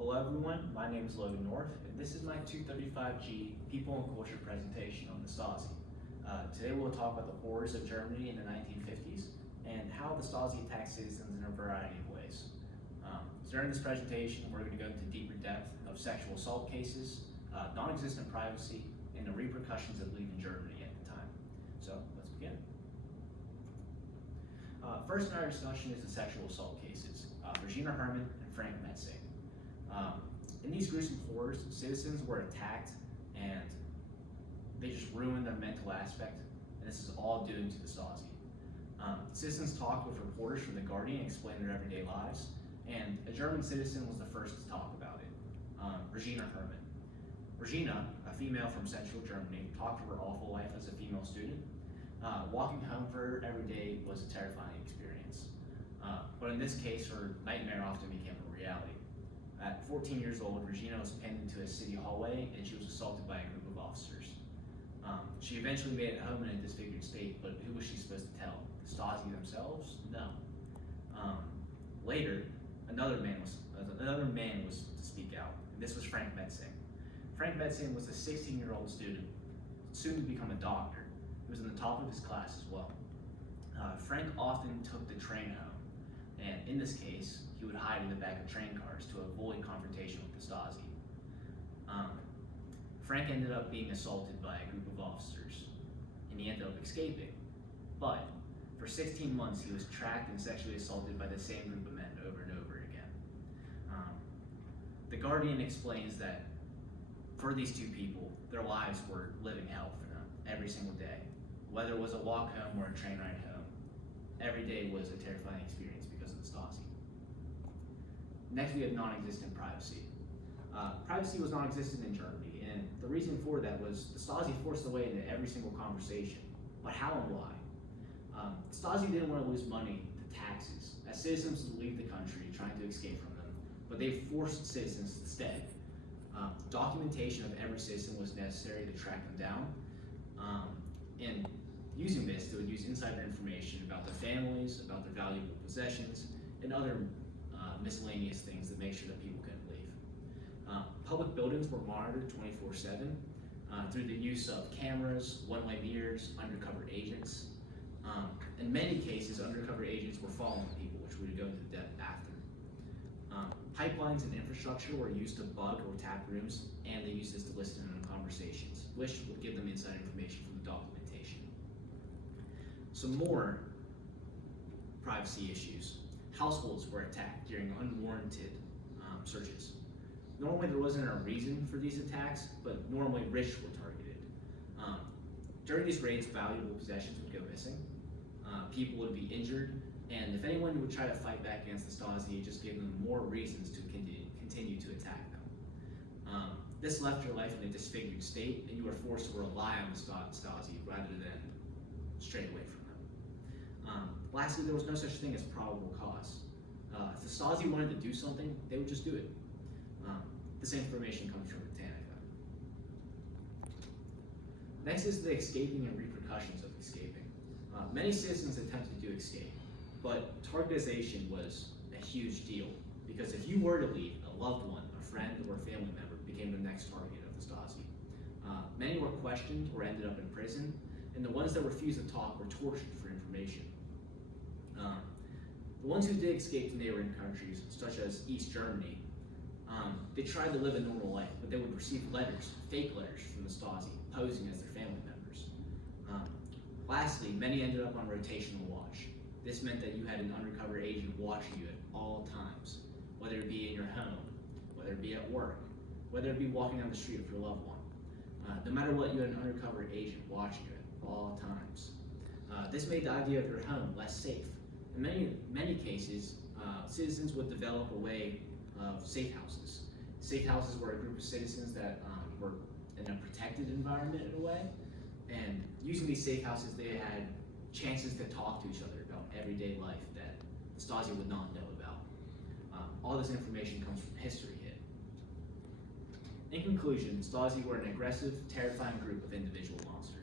Hello everyone, my name is Logan North, and this is my 235G People and Culture presentation on the Stasi. Today we'll talk about the horrors of Germany in the 1950s and how the Stasi attacked citizens in a variety of ways. During this presentation, we're going to go into deeper depth of sexual assault cases, non-existent privacy, and the repercussions of leaving Germany at the time. So let's begin. First in our discussion is the sexual assault cases, Regina Herman and Frank Metzing. In these gruesome horrors, citizens were attacked and they just ruined their mental aspect, and this is all due to the Stasi. Citizens talked with reporters from The Guardian, explained their everyday lives, and a German citizen was the first to talk about it, Regina Herman. Regina, a female from central Germany, talked of her awful life as a female student. Walking home for her every day was a terrifying experience. But in this case, her nightmare often became a reality. At 14 years old, Regina was pinned into a city hallway and she was assaulted by a group of officers. She eventually made it home in a disfigured state, but who was she supposed to tell? The Stasi themselves? No. Later, another man was to speak out, and this was Frank Metzing. Frank Metzing was a 16-year-old student, soon to become a doctor. He was in the top of his class as well. Frank often took the train home, and in this case, he would hide in the back of train cars to avoid confrontation with the Stasi. Frank ended up being assaulted by a group of officers, and he ended up escaping. But for 16 months, he was tracked and sexually assaulted by the same group of men over and over again. The Guardian explains that for these two people, their lives were living hell for them every single day. Whether it was a walk home or a train ride home, every day was a terrifying experience because of the Stasi. Next, we have non-existent privacy. Privacy was non-existent in Germany, and the reason for that was the Stasi forced their way into every single conversation. But how and why? The Stasi didn't want to lose money to taxes, as citizens would leave the country trying to escape from them, but they forced citizens to stay. Documentation of every citizen was necessary to track them down, and using this, they would use insider information about their families, about their valuable possessions, and other miscellaneous things that make sure that people couldn't leave. Public buildings were monitored 24/7 through the use of cameras, one-way mirrors, undercover agents. In many cases, undercover agents were following people, which we would go into depth after. Pipelines and infrastructure were used to bug or tap rooms, and they used this to listen in on conversations, which would give them inside information from the documentation. Some more privacy issues. Households were attacked during unwarranted searches. Normally there wasn't a reason for these attacks, but normally rich were targeted. During these raids, valuable possessions would go missing. People would be injured, and if anyone would try to fight back against the Stasi, it just gave them more reasons to continue to attack them. This left your life in a disfigured state, and you were forced to rely on the Stasi rather than stray away from them. Lastly, there was no such thing as probable cause. If the Stasi wanted to do something, they would just do it. This information comes from Britannica. Next is the escaping and repercussions of escaping. Many citizens attempted to escape, but targetization was a huge deal, because if you were to leave, a loved one, a friend, or a family member became the next target of the Stasi. Many were questioned or ended up in prison, and the ones that refused to talk were tortured for information. The ones who did escape to neighboring countries, such as East Germany, they tried to live a normal life, but they would receive letters, fake letters from the Stasi, posing as their family members. Lastly, many ended up on rotational watch. This meant that you had an undercover agent watching you at all times, whether it be in your home, whether it be at work, whether it be walking down the street with your loved one. No matter what, you had an undercover agent watching you at all times. This made the idea of your home less safe. In many cases, citizens would develop a way of safe houses. Safe houses were a group of citizens that were in a protected environment in a way, and using these safe houses, they had chances to talk to each other about everyday life that the Stasi would not know about. All this information comes from history hit. In conclusion, the Stasi were an aggressive, terrifying group of individual monsters.